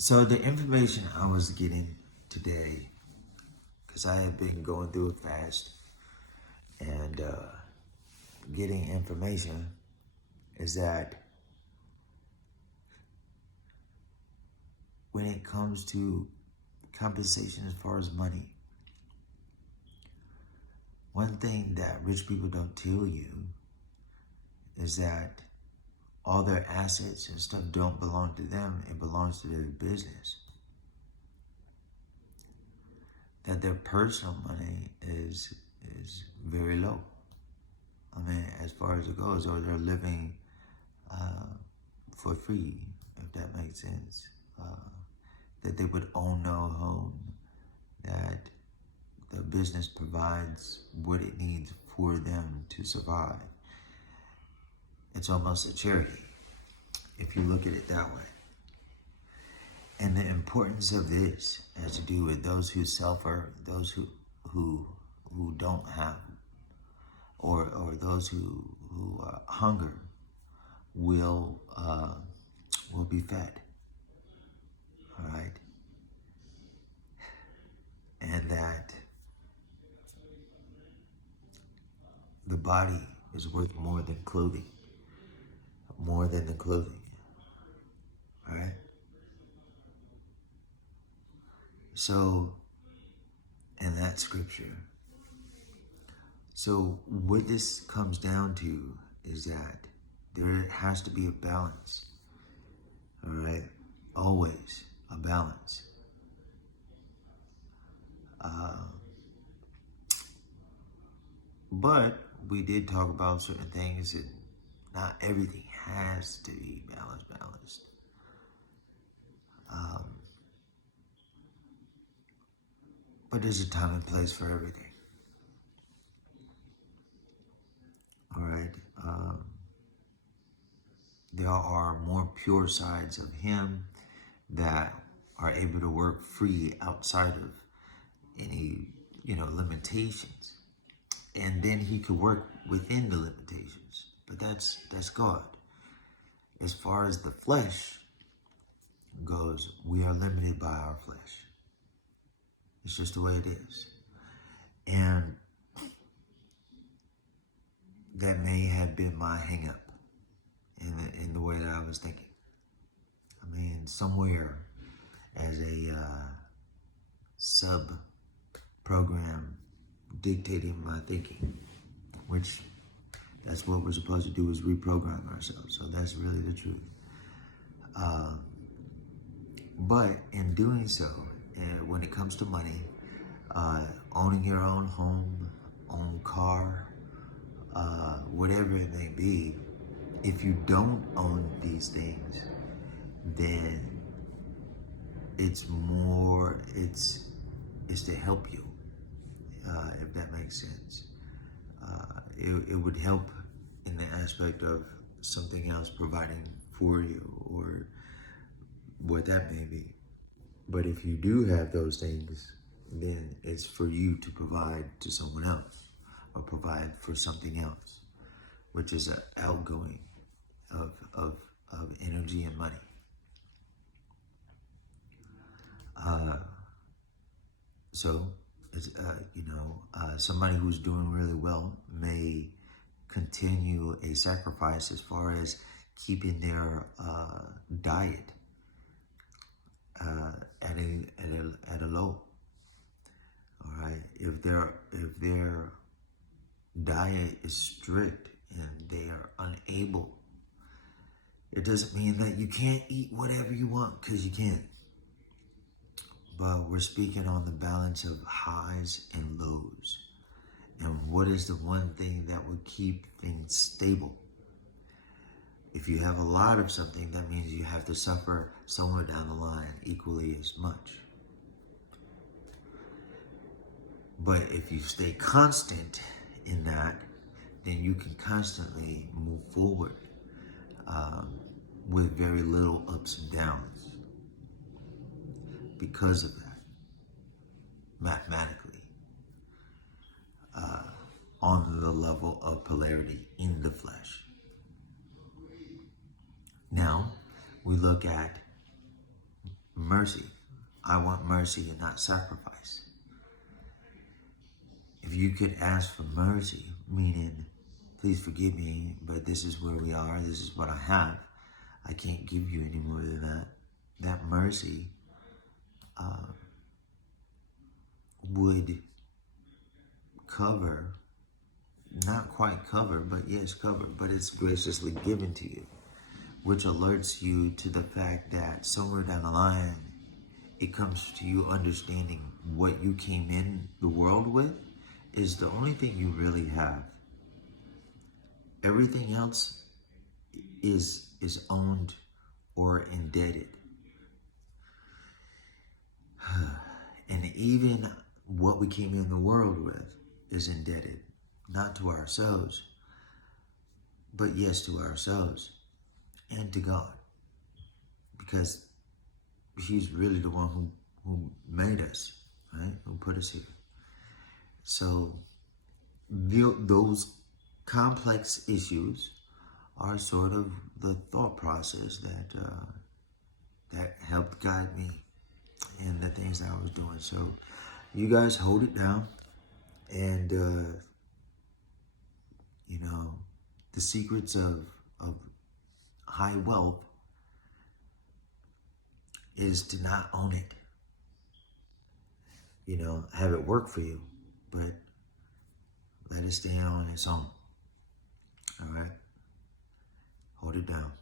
So the information I was getting today, because I have been going through it fast and getting information, is that when it comes to compensation as far as money, one thing that rich people don't tell you is that all their assets and stuff don't belong to them, it belongs to their business. That their personal money is very low. I mean, as far as it goes, or they're living for free, if that makes sense. That they would own no home, that the business provides what it needs for them to survive. It's almost a charity, if you look at it that way. And the importance of this has to do with those who suffer, those who don't have, or those who hunger will be fed. All right, and that the body is worth more than clothing, more than the clothing. All right. So, in that scripture, so what this comes down to is that there has to be a balance. All right, always a balance. But we did talk about certain things, and not everything has to be balanced. But there's a time and place for everything. All right. There are more pure sides of him that are able to work free outside of any, limitations. And then he could work within the limitations. But that's God. As far as the flesh goes, we are limited by our flesh. It's just the way it is. And that may have been my hang up in the way that I was thinking. I mean, somewhere as a sub program dictating my thinking, which that's what we're supposed to do, is reprogram ourselves. So that's really the truth. But in doing so, when it comes to money, owning your own home, own car, whatever it may be, if you don't own these things, then it's to help you, if that makes sense. It would help in the aspect of something else providing for you, or what that may be. But if you do have those things, then it's for you to provide to someone else, or provide for something else, which is an outgoing of energy and money. So, it's, somebody who's doing really well may continue a sacrifice as far as keeping their diet at a low. All right, if their diet is strict and they are unable, it doesn't mean that you can't eat whatever you want, because you can. But we're speaking on the balance of highs and lows. And what is the one thing that would keep things stable? If you have a lot of something, that means you have to suffer somewhere down the line equally as much. But if you stay constant in that, then you can constantly move forward with very little ups and downs because of that, mathematically, on the level of polarity in the flesh. Now, we look at mercy. I want mercy and not sacrifice. If you could ask for mercy, meaning, please forgive me, but this is where we are, this is what I have, I can't give you any more than that. That mercy would cover, not quite cover, but yes, cover, but it's graciously given to you, which alerts you to the fact that somewhere down the line, it comes to you understanding what you came in the world with is the only thing you really have. Everything else is owned or indebted. And even what we came in the world with is indebted, not to ourselves, but yes, to ourselves and to God. Because He's really the one who made us, right? Who put us here. So those complex issues are sort of the thought process that helped guide me in the things that I was doing. So you guys hold it down, and you know, the secrets of high wealth is to not own it. You know, have it work for you, but let it stand on its own. All right, hold it down.